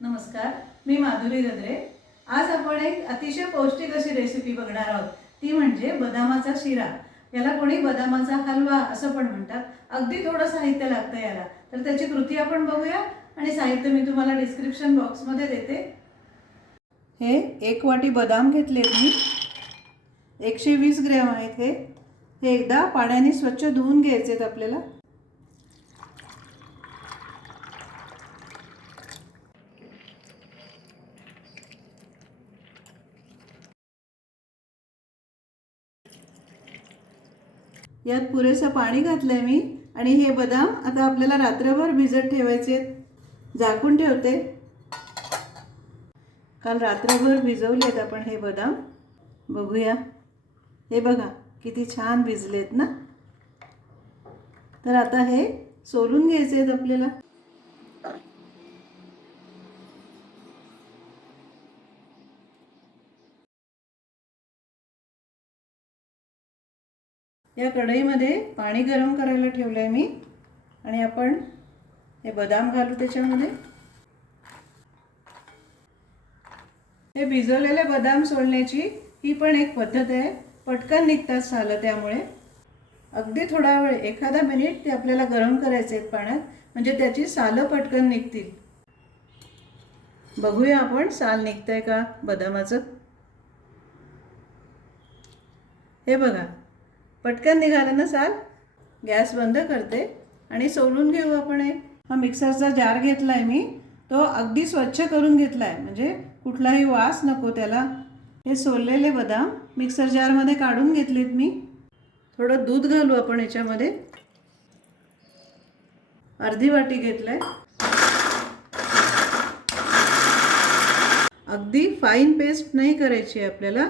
नमस्कार मी माधुरी गद्रे आज आपण एक अतिशय पौष्टिक अशी रेसिपी बघणार आहोत. ती म्हणजे बदामाचा शिरा. याला कोणी बदामाचा हलवा असं पण म्हणतात. अगदी थोडं साहित्य लागतं याला. तर त्याची कृती आपण बघूया आणि साहित्य मी तुम्हाला डिस्क्रिप्शन बॉक्समध्ये देते. हे एक वाटी बदाम घेतलेत मी. एकशे वीस ग्रॅम आहेत हे. हे एकदा पाण्याने स्वच्छ धुवून घ्यायचे आहेत आपल्याला. यात पुरेसं पाणी घातलं आहे मी आणि हे बदाम आता आपल्याला रात्रभर भिजत ठेवायचे आहेत. झाकून ठेवते. काल रात्रभर भिजवलेत आपण हे बदाम. बघूया. हे बघा किती छान भिजलेत ना? तर आता हे सोलून घ्यायचे आहेत आपल्याला. या कढईमध्ये पाणी गरम करायला ठेवलं आहे मी. आणि आपण हे बदाम घालू त्याच्यामध्ये. हे भिजवलेले बदाम सोडण्याची ही पण एक पद्धत आहे. पटकन निघतात सालं त्यामुळे. अगदी थोडा वेळ एखादा मिनिट ते आपल्याला गरम करायचे आहेत पाण्यात म्हणजे त्याची सालं पटकन निघतील. बघूया आपण साल निघतंय का बदामाचं. हे बघा. पटकन निघालं ना साल? गॅस बंद करते. आणि सोलून घेऊ आपण हे हा मिक्सरचा जार घेतला आहे मी. तो अगदी स्वच्छ करून घेतला आहे म्हणजे कुठलाही वास नको त्याला. हे सोललेले बदाम मिक्सर जारमध्ये काढून घेतलेत मी. थोडं दूध घालू आपण याच्यामध्ये. अर्धी वाटी घेतलं आहे अगदी फाईन पेस्ट नाही करायची आहे आपल्याला.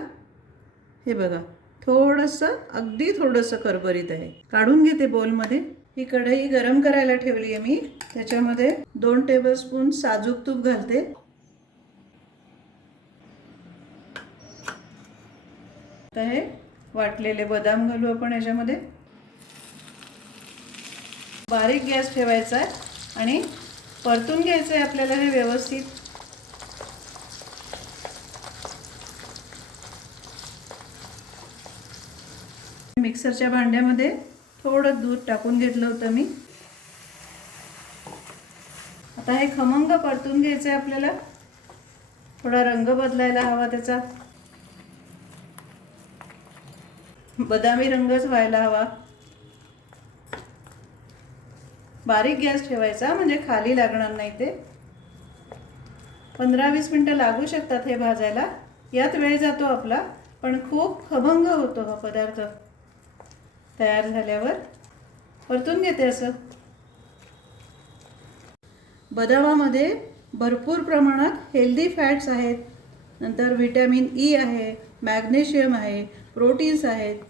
हे बघा. थोडंसं अगदी थोडंसं करबरीत आहे. काढून घेते बोलमध्ये ही कढई गरम करायला ठेवली आहे मी. त्याच्यामध्ये दोन टेबलस्पून साजूक तूप घालते. हे वाटलेले बदाम घालू आपण याच्यामध्ये. बारीक गॅस ठेवायचा आहे आणि परतून घ्यायचं आहे आपल्याला हे व्यवस्थित. मिक्सरच्या भांड्यामध्ये थोडं दूध टाकून घेतलं होतं मी. आता हे खमंग परतून घ्यायचं आहे आपल्याला. थोडा रंग बदलायला हवा त्याचा. बदामी रंगच व्हायला हवा. बारीक गॅस ठेवायचा म्हणजे खाली लागणार नाही ते. पंधरा वीस मिनटं लागू शकतात हे भाजायला. यात वेळ जातो आपला पण खूप खमंग होतो हा पदार्थ. तयार झाल्यावर परतून घेते असं. बदामामध्ये भरपूर प्रमाणात हेल्दी फॅट्स आहेत. नंतर व्हिटॅमिन ई e आहे मॅग्नेशियम आहे प्रोटीन्स आहेत.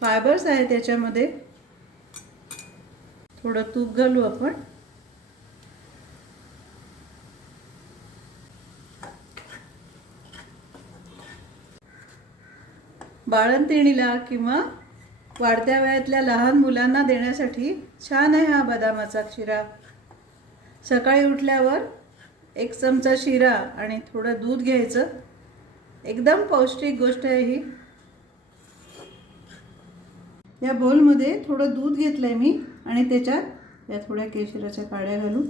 फायबर्स आहेत त्याच्यामध्ये. थोडं तूप घालू आपण. बाळंतिणीला किंवा वाढत्या वयातल्या लहान मुलांना देण्यासाठी छान आहे हा बदामाचा शिरा. सकाळी उठल्यावर एक चमचा शिरा आणि थोडं दूध घ्यायचं. एकदम पौष्टिक गोष्ट आहे ही. या बोलमध्ये थोडं दूध घेतलं आहे मी आणि त्याच्यात या थोड्या केशराच्या काड्या घालून.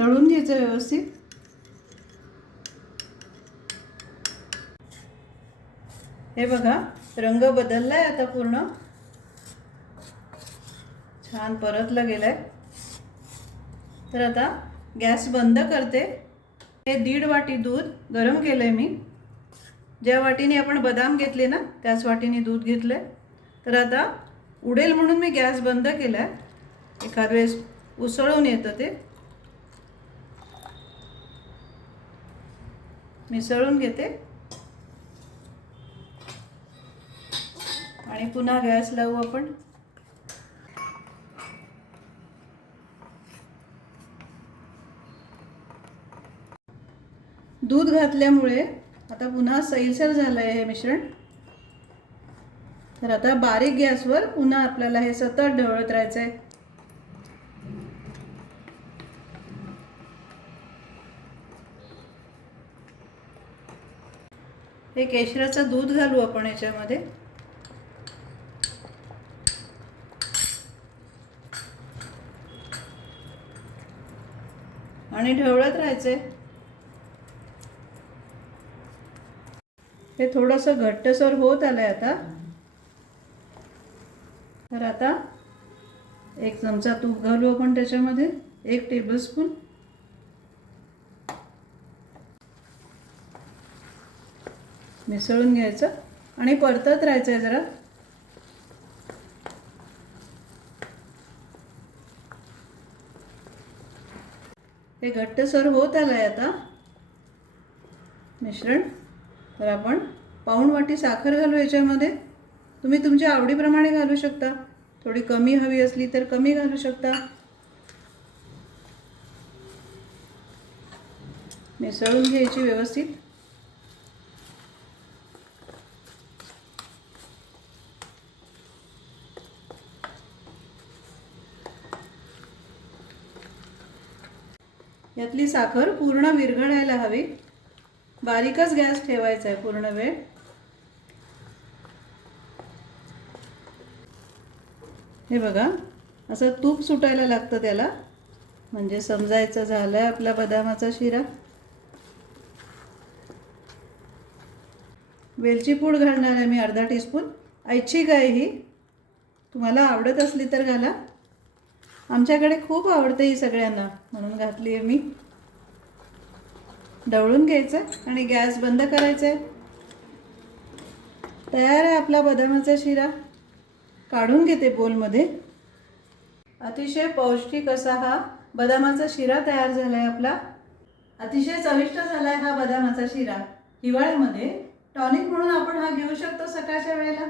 दळून घ्यायचं व्यवस्थित. हे बघा रंग बदललाय आता पूर्ण. छान परतलं गेलंय. तर आता गॅस बंद करते. हे दीड वाटी दूध गरम केलंय मी. ज्या वाटीने आपण बदाम घेतले ना त्याच वाटीने दूध घेतलंय. तर आता उडेल म्हणून मी गॅस बंद केलाय. एखाद वेळेस उसळून येतं ते. मिसळून घेते. आणि पुन्हा गॅस लावू आपण. दूध घातल्यामुळे आता पुन्हा सैलसर झालं आहे हे मिश्रण. तर आता बारीक गॅसवर पुन्हा आपल्याला हे सतत ढवळत राहायचं आहे हे केशराचं दूध घालू आपण याच्यामध्ये. आणि ढवळत राहायचंय. हे थोडंसं घट्टसर होत आलंय आता. तर आता एक चमचा तूप घालू आपण त्याच्यामध्ये. एक टेबलस्पून मिसळून घ्यायचं. आणि परतत राहायचं आहे जरा. हे घट्टसर होत आलं आहे आता. मिश्रण. तर आपण पाऊण वाटी साखर घालू याच्यामध्ये. तुम्ही तुमच्या आवडीप्रमाणे घालू शकता. थोडी कमी हवी असली तर कमी घालू शकता. मिसळून घ्यायची व्यवस्थित. यातली साखर पूर्ण विरघळायला हवी. बारीकच गॅस ठेवायचा आहे पूर्ण वेळ. हे बघा असं तूप सुटायला लागतं त्याला. म्हणजे समजायचं झालं आहे आपला बदामाचा शिरा. वेलची पूड घालणार आहे मी अर्धा टीस्पून ऐच्छिक आहे ही. तुम्हाला आवडत असली तर घाला. आमच्याकडे खूप आवडते ही सगळ्यांना. म्हणून घातली आहे मी. ढवळून घ्यायचं आणि गॅस बंद करायचा आहे तयार आहे आपला बदामाचा शिरा. काढून घेते बोलमध्ये. अतिशय पौष्टिक असा हा बदामाचा शिरा तयार झाला आहे आपला. अतिशय चविष्ट झाला आहे हा बदामाचा शिरा. हिवाळ्यामध्ये टॉनिक म्हणून आपण हा घेऊ शकतो सकाळच्या वेळेला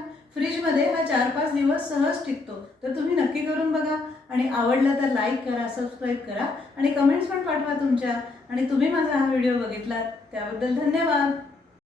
फ्रीजमध्ये हा चार पाच दिवस सहज टिकतो. तर तुम्ही नक्की करून बघा आणि आवडला तर लाईक करा सबस्क्राईब करा आणि कमेंट्स पण पाठवा तुमच्या. आणि तुम्ही माझा हा व्हिडिओ बघितलात त्याबद्दल धन्यवाद.